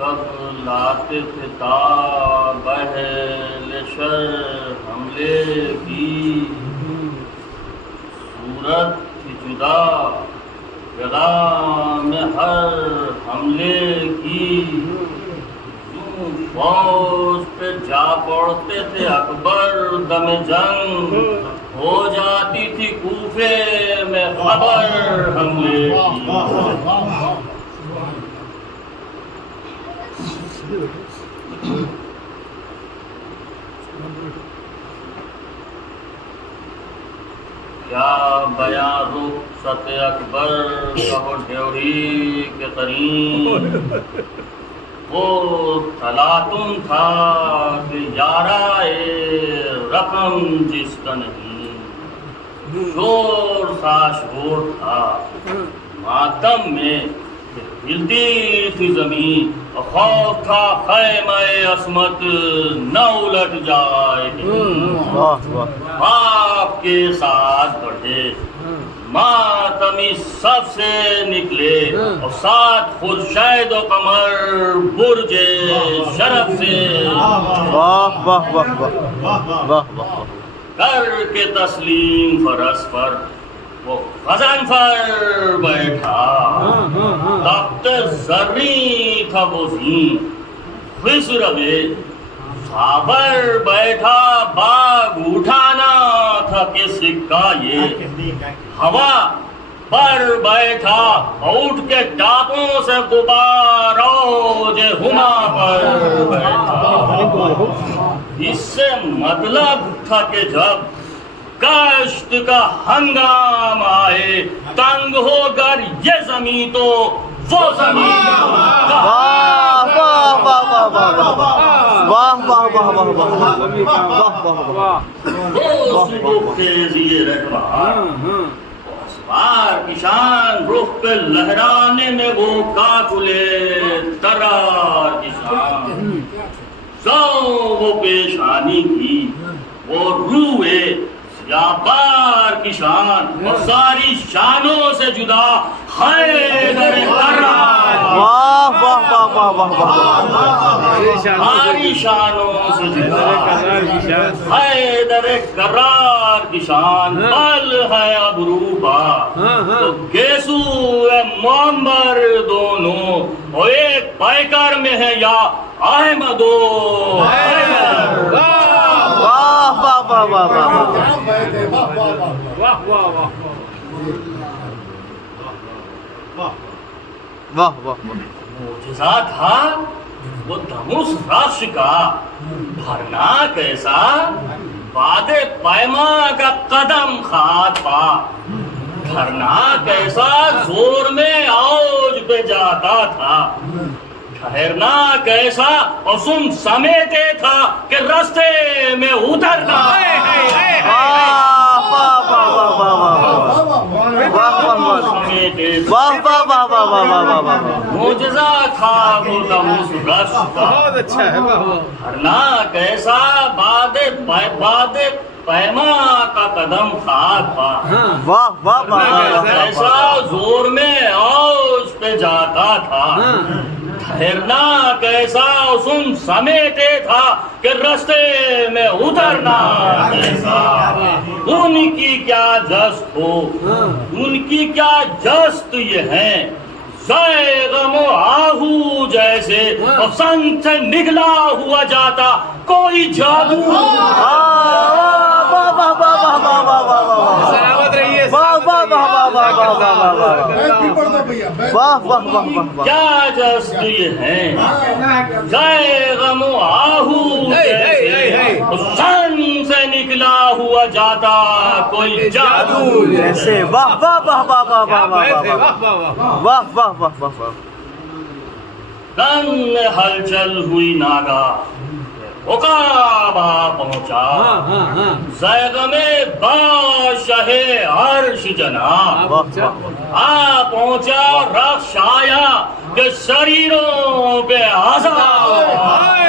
کب لاتے تھے تاب اہل شر حملے کی، صورت تھی جدا پیغام ہر حملے کی، یوں فوج پہ جا پڑتے تھے اکبر دم جنگ، ہو جاتی تھی کوفے میں خبر حملے کی۔ کیا بیاں رخصت اکبر کہو ڈیوڑی کے قرین، وہ تلاتم تھا کہ یارائے رقم جس کا نہیں، شور سا شور تھا ماتم میں ہلتی تھی زمین، خوف تھا خیمہ عصمت نہ الٹ جائے، باپ کے ساتھ بڑھے ماتمی سب سے نکلے، اور ساتھ خورشید و قمر برج شرف سے، واہ واہ واہ واہ واہ واہ، کر کے تسلیم فرس پر وہ خزان پر بیٹھا، تخت زریں تھا وہ زین خسر میں، خابر بیٹھا باغ اٹھانا تھا کہ سکہ یہ، ہوا پر بیٹھا اٹھ کے ٹاپوں سے غبار اوج ہما پر بیٹھا، اس سے مطلب تھا کہ جب کشت کا ہنگام آئے، تنگ ہو کر یہ زمین تو وہ زمین، واہ واہ واہ واہ واہ واہ واہ واہ واہ واہ، خیزی رہبار اسوار کی شان رخ پہ لہرانے میں وہ کاکلے ترار کی شان، سو وہ پیشانی کی وہ روئے بار کی شان، اور ساری شانوں سے جدا حیدر کرار، واہ واہ واہ واہ واہ واہ، ساری شانوں سے جدا حیدر کرار کی شان، بل ہے ابروبا تو گیسو ہے معمر دونوں، اور ایک پیکر میں ہے یا احمد و حیدر، واہ واہ واہ واہ واہ واہ، معجزہ تھا وہ دھمس رش کا، بھرنا کیسا وعدے پیما کا قدم خاک پا، بھرنا کیسا زور میں اوج پہ جاتا تھا، ٹھہرنا کیسا حسن سمیٹے تھا کہ رستے میں اترنا، معجزہ تھا وہ دمس رش کا، بھرنا کیسا باد پیما کا قدم خاک پا، واہ واہ واہ، کیسا زور میں اوج پہ جاتا تھا، ٹھہرنا کیسا حسن سمیٹے تھا کہ رستے میں اترنا کیسا، ان کی کیا جست ہو ان کی کیا جست یہ ہے، زائے غم و آہو جیسے سنگ سے نکلا ہوا جاتا کوئی جادو، کیا جست یہ ہے، زائے غم و آہو جیسے سنگ سے نکلا ہوا جاتا کوئی جادو جیسے، واہ واہ واہ واہ واہ واہ واہ واہ واہ واہ، تن میں ہلچل ہوئی ناگا عقابہ پہنچا، زیغم بادشاہ عرش جناب، آ پہنچا رخش آیا کہ شریروں پہ عذاب،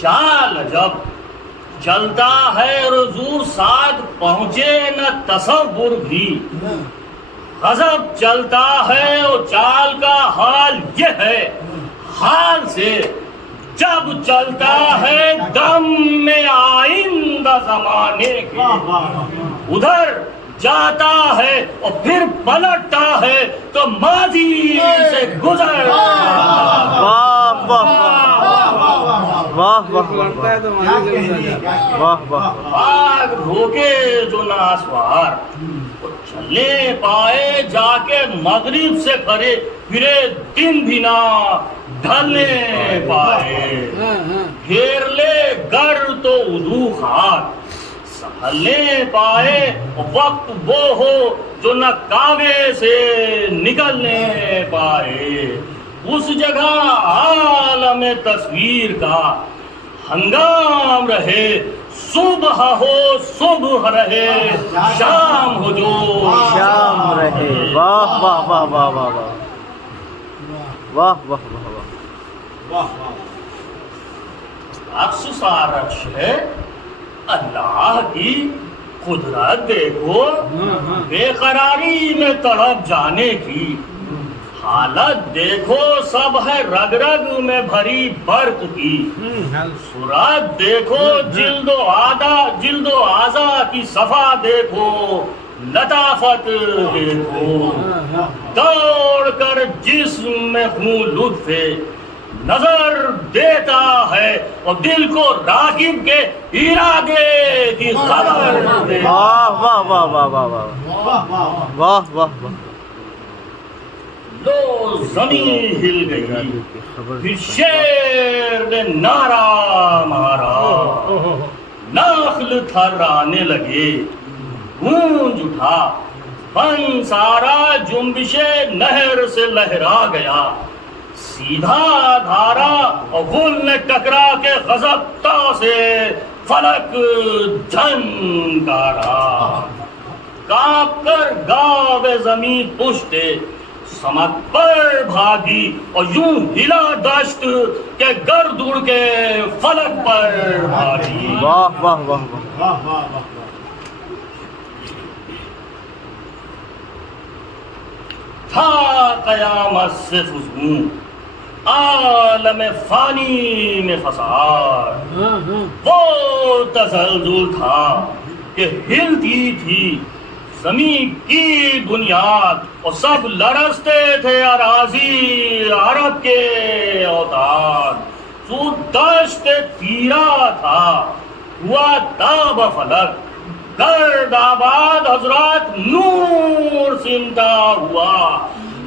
چال جب چلتا ہے حضور ساتھ پہنچے نہ تصور بھی. غضب چلتا ہے اور چال کا حال یہ ہے حال سے جب چلتا ہے دم میں آئندہ زمانے کے. ادھر جاتا ہے اور پھر پلٹتا ہے تو ماضی سے گزر. واہ واہ واہ واہ لڑتا ہے تو ماضی سے گزر جاتا ہے. واہ واہ. آگ بھوکے جو ناسوار وہ چلنے پائے جا کے مغرب سے پھرے دن بھی نہ ڈھلنے پائے. ہاں ہاں گھیر لے گر تو ادو خاک سنبھلنے پائے وقت وہ ہو جو نہ کعبے سے نکلنے پائے. اس جگہ عالم تصویر کا ہنگام رہے صبح ہو صبح رہے شام ہو جو شام رہے. واہ واہ واہ واہ واہ واہ واہ واہ واہ واہ. عکس سارش ہے اللہ کی قدرت دیکھو ہاں ہاں بے قراری میں تڑپ جانے کی حالت دیکھو سب ہے رگ رگ میں بھری برق کی. صورت دیکھو جلد و اعضا کی صفا دیکھو لطافت دیکھو. دوڑ کر جسم میں خون لطف نظر دیتا ہے اور دل کو راغب کے ارادے کی خبر دیتا. واہ واہ واہ واہ واہ واہ واہ واہ واہ. لو زمین ہل گئی پھر شیر نے نعرہ مارا. نخل تھرانے لگے گونج اٹھا بن سارا جنبش نہر سے لہرا گیا. سیدھا دھارا اور گل نے ٹکرا کے غضبتا سے فلک جھنکارا. کانپ کر گاوے زمین پشتے سمت پر بھاگی اور یوں ہلا دشت کہ گرد اڑ کے فلک پر بھاگی. واہ واہ واہ. تھا قیامت سے فزوں عالم فانی میں فساد. ہاں ہاں وہ تزلزل تھا کہ ہلتی تھی زمین کی بنیاد اور سب لرزتے تھے اراضی عرب کے اوتاد. تو دشت تیرا تھا ہوا تاب فلک گرد آباد حضرات نور سمتا ہوا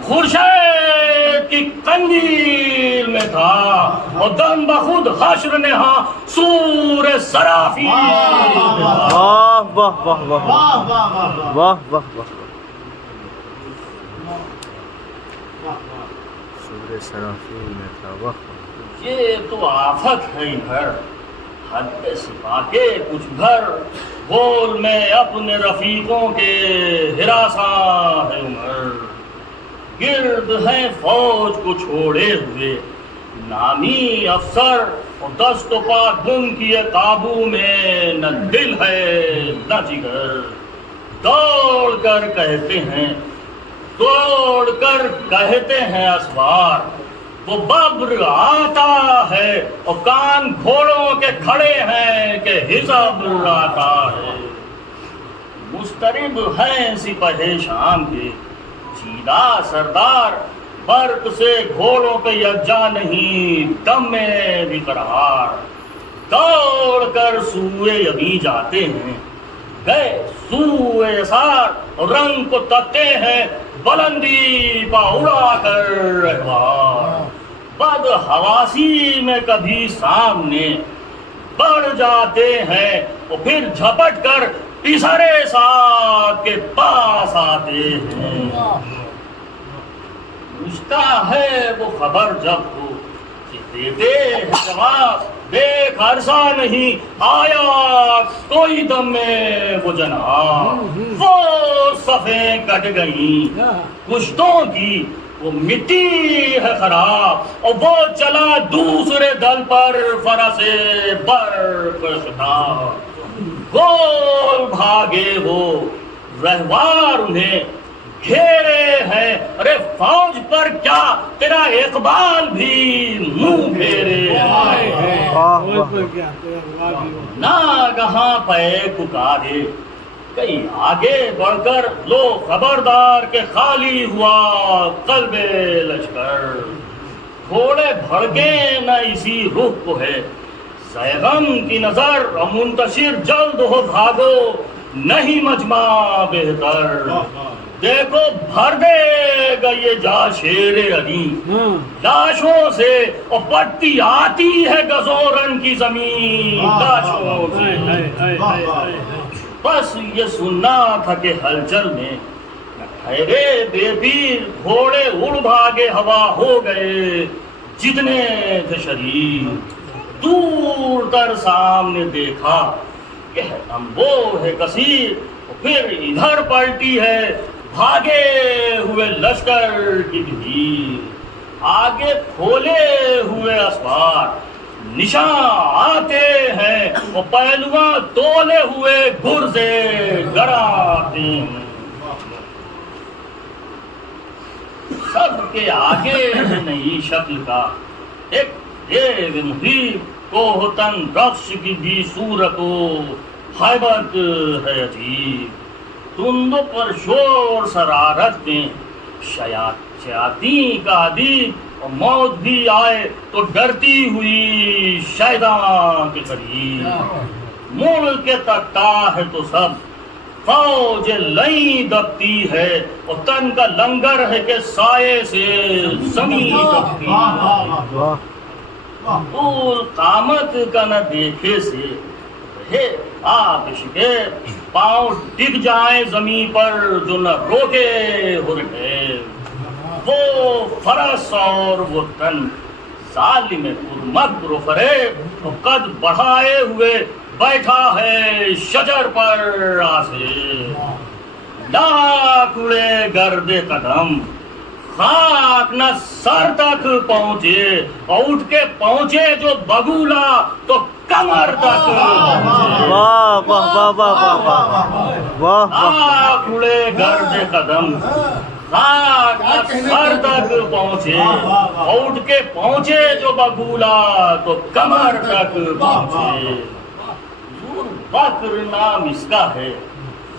خورشید کی قندیل میں تھا اور دم بخود حشر نے ہاں سور سرافی میں تھا. واہ واہ واہ واہ واہ واہ واہ. سورہ سرافیل میں تھا. واہ. یہ تو آفت ہے ادھر حد سپا کے کچھ گھر بول میں اپنے رفیقوں کے ہراساں ہے عمر. گرد ہیں فوج کو چھوڑے ہوئے نامی افسر اور دست و پا گم کیے قابو میں نہ دل ہے نہ جگر. دوڑ کر کہتے ہیں اسوار وہ ببر آتا ہے اور کان گھوڑوں کے کھڑے ہیں کہ حزب آتا ہے. مسترب ہیں سپہ شام کے چیدہ سردار برق سے گھوڑوں پہ یکجا نہیں دم میں بھی قرار. دوڑ کر سوئے یمی جاتے ہیں گئے سوئے یسار اور رنگ کو تپتے ہیں بلندی پا اڑا کر رہوار. بد حواسی میں کبھی سامنے بڑھ جاتے ہیں اور پھر جھپٹ کر تیسرے ساتھ کے پاس آتے ہیں. پوچھتا ہے وہ خبر جب تو کہ دیتے ہیں جواب دیکھ عرصہ نہیں آیا کوئی دم میں وہ جناب. وہ صفیں کٹ گئیں کشتوں کی وہ مٹی ہے خراب اور وہ چلا دوسرے دل پر فرس برف شتاب گول بھاگے وہ رہوار انہیں گھیرے ہیں ارے فوج پر کیا تیرا اقبال بھی منہ پھیرے ناگہاں پے پکارے کئی آگے بڑھ کر لو خبردار کہ خالی ہوا قلب لشکر گھوڑے بھڑکے نہ اسی رخ کو ہے سیغم کی نظر منتشر جلد ہو بھاگو نہیں مجمع بہتر دیکھو بھر دے گا یہ جا شیر علی لاشوں سے اور پٹتی آتی ہے گزورن کی زمین لاشوں سے بس یہ سننا تھا کہ ہلچل میں ٹھہرے بے پیر گھوڑے اڑ بھاگے ہوا ہو گئے جتنے تھے شریف دور تر سامنے دیکھا کہ وہ ہے کثیر پھر ادھر پلٹی ہے بھاگے ہوئے لشکر کی بھیڑ آگے کھولے ہوئے اسوار نشان آتے ہیں وہ پہلواں تولے ہوئے گرزے گراتے ہیں سب کے آگے نئی شکل کا ایک دیو محیط کوہتن رخش کی بھی صورت و حیبت ہے عجیب تند پر شور شرارت میں شیاطین کا ادیب اور موت بھی آئے تو ڈرتی ہوئی شیطان کے قریب مڑ کے تکتا ہے تو سب فوج لئی دبتی ہے اور تن کا لنگر ہے کہ سائے سے زمین دبتی ہے طول قامت کا نہ دیکھے سے رہے آپ شکے پاؤں ڈگ جائیں زمین پر جو نہ روکے ہو رہے وہ فرس اور وہ تن ظالم پرمکر و فریب و قد بڑھائے ہوئے بیٹھا ہے شجر پر آسے لاکھ اڑے گرد قدم خاک نہ سر تک پہنچے اور اٹھ کے پہنچے جو بگولا تو کمر تک واہ واہ واہ واہ واہ واہ اڑے گرد قدم خاک نہ سر تک پہنچے اور اٹھ کے پہنچے جو بگولا تو کمر تک پہنچے بکر نام اس کا ہے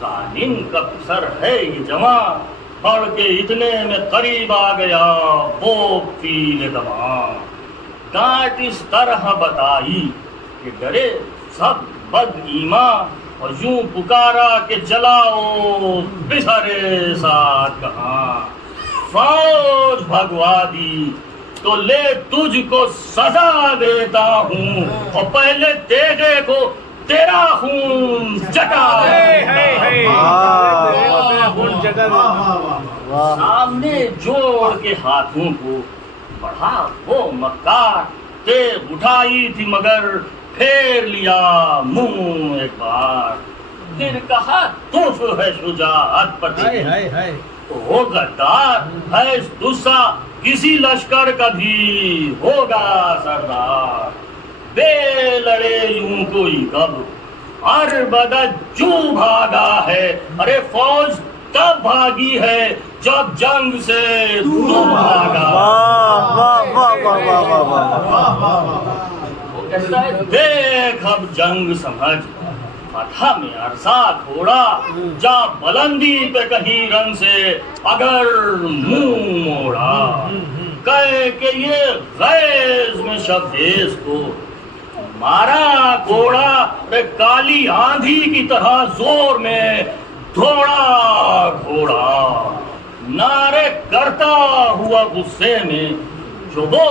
ظالم کا پسر ہے یہ جوان پڑھ کے اتنے میں قریب آ گیا وہ پیلے دماغ کاٹ اس طرح بتائی کہ ڈرے سب بد ایمان اور یوں پکارا کہ جلاؤ بسرے ساتھ کہاں فوج بھگوا دی تو لے تجھ کو سزا دیتا ہوں اور پہلے تیرے کو تیرا خون چٹا سامنے جوڑ کے ہاتھوں کو بڑھا وہ مکار تیغ اٹھائی تھی مگر پھیر لیا منہ ایک بار پھر کہا تف ہے شجاعت پر وہ غدار ہے دوسرا کسی لشکر کا بھی ہوگا سردار بے لڑے یوں کوئی کب ہر بدت جو بھاگا ہے ارے فوج تب بھاگی ہے جب جنگ سے تو بھاگا دیکھ اب جنگ سمجھ فتح میں عرصہ تھوڑا جا بلندی پہ کہیں رنگ سے اگر منہ موڑا کہے کہ یہ غیظ میں شبدیز کو مارا کوڑا رے کالی آندھی کی طرح زور میں دوڑا گھوڑا نعرے کرتا ہوا غصے میں جو وہ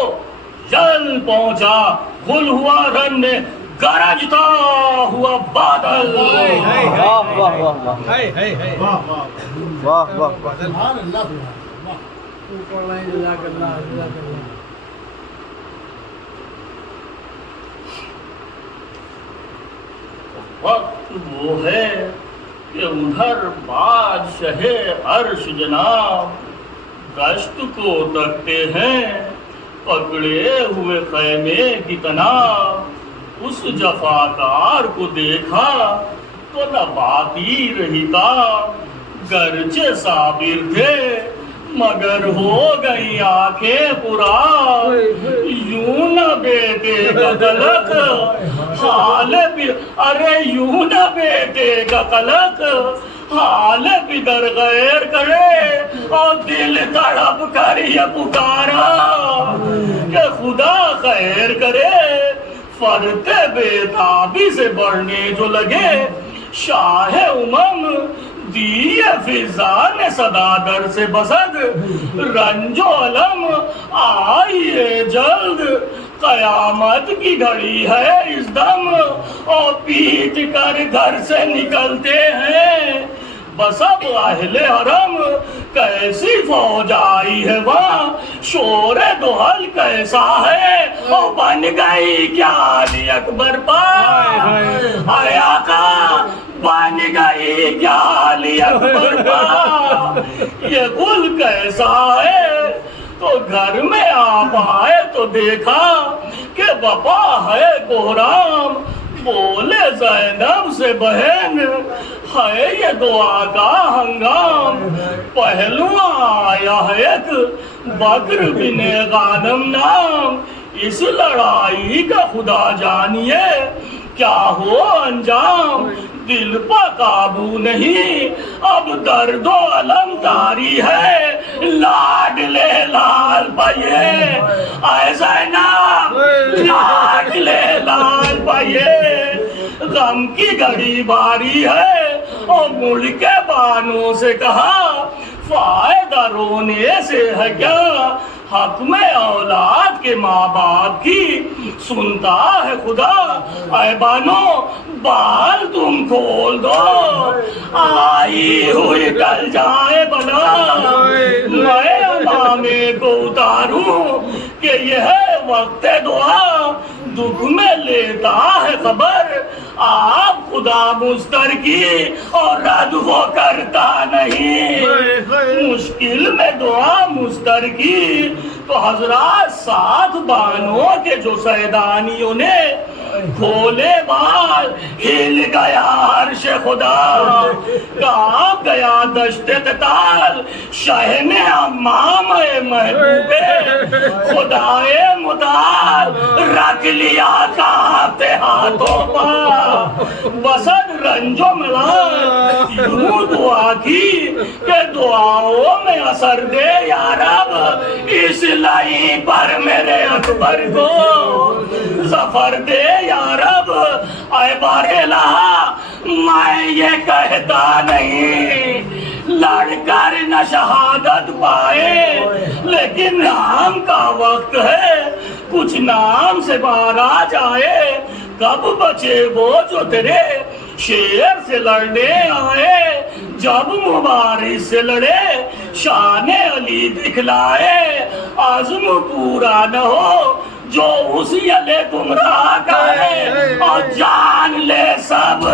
جل پہنچا گل ہوا رن میں گرجتا ہوا بادل وقت وہ ہے کہ ادھر بادشاہ عرش جناب کشت کو تکتے ہیں پکڑے ہوئے خیمے کی تناب، اس جفاکار کو دیکھا تو نہ باقی رہی تھا، گرچہ صابر تھے مگر ہو گئی آنکھیں پرا، یوں نہ بیٹے کا قلق حال ارے یوں نہ بیٹے کا قلق حال بگڑ غیر کرے، اور دل تڑپ کر یہ پکارا کہ خدا خیر کرے، فرتے بے تابی سے بڑھنے جو لگے، شاہ امم دیے فضا نے صدا در سے بسد، رنج و علم آئیے جلد، قیامت کی گھڑی ہے اس دم، اور پیٹ کر گھر سے نکلتے ہیں بس اب اہل حرم، کیسی فوج آئی ہے وہاں، شور دوحل کیسا ہے، اور بن گئی کیا علی اکبر پا، اے آقا بن گئی کیا علی اکبر پا، یہ گل کیسا ہے، تو گھر میں آپ آئے تو دیکھا کہ وبا ہے کوہرام، بولے زینب سے بہن ہے یہ دعا کا ہنگام، پہلواں آیا ہے ایک بکر بن غانم نام، اس لڑائی کا خدا جانیے کیا ہو انجام، دل پہ قابو نہیں اب درد و علم تاری ہے، لاڈلے لال پائیے اے زینب، لاڈلے لال پائیے، غم کی گھڑی باری ہے، اور ملک بانوں سے کہا فائدہ رونے سے ہے کیا، حق میں اولاد کے ماں باپ کی سنتا ہے خدا، اے بانو بال تم کھول دو، آئی ہوئی ٹل جائے بلا، میں امامے کو اتاروں کہ یہ ہے وقت دعا، دکھ میں لیتا ہے خبر آپ خدا مستر کی، اور رد وہ کرتا نہیں، مشکل میں دعا مستر کی، تو حضرات ساتھ بانوں کے جو سیدانیوں نے کھولے بال، ہل گیا عرش خدا، کانپ گیا دشت قتال، شہن امام محبوبے خدائے متعال، رکھ لیا کانپتے ہاتھوں پا، بسد رنج و ملال، یوں دعا کی کہ دعاؤں میں اثر دے یا رب، اس لائی پر میرے اکبر کو ظفر دے یا رب، اے بار الہ میں یہ کہتا نہیں لڑ کر نہ شہادت پائے، لیکن نام کا وقت ہے کچھ نام سے بار آ جائے، کب بچے وہ جو تیرے شیر سے لڑنے آئے، جب مبارز سے لڑے شان علی دکھلائے، عزم پورا نہ ہو جو اس یلے گمراہ کا ہے، اور جان لے سب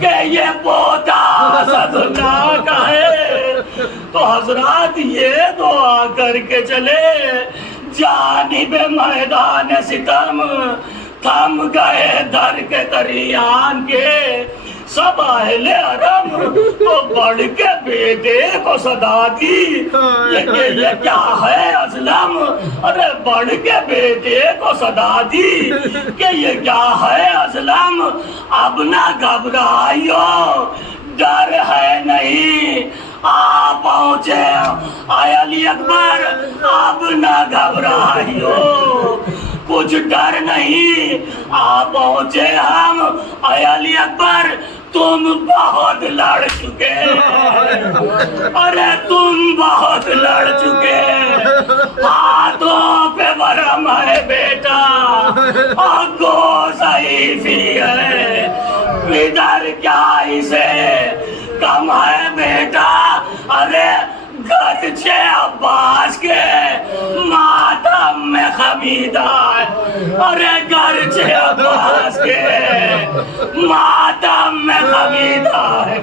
کہ یہ پوتا سدنا کا ہے، تو حضرات یہ دعا کر کے چلے، جانب میدان ستم تھم گئے در کے دریان کے، سب اہل حرم تو بڑھ کے بیٹے کو صدا دی، یہ کیا ہے ازلم، ارے بڑھ کے بیٹے کو صدا دی کہ یہ کیا ہے ازلم، اب نہ گھبرائیو ڈر ہے نہیں، آ پہنچے اے علی اکبر، اب نہ گھبرائیو کچھ ڈر نہیں، آ پہنچے ہم اے علی اکبر، تم بہت لڑ چکے، ارے تم بہت لڑ چکے، ہاتھوں پہ ورم ہے بیٹا، آگو ضعیفی ہے، ادھر کیا اسے کم ہے بیٹا، ارے گرچہ عباس کے ماتم میں خمیدہ ہے، ارے گرچہ عباس کے ماتم میں خمیدہ ہے،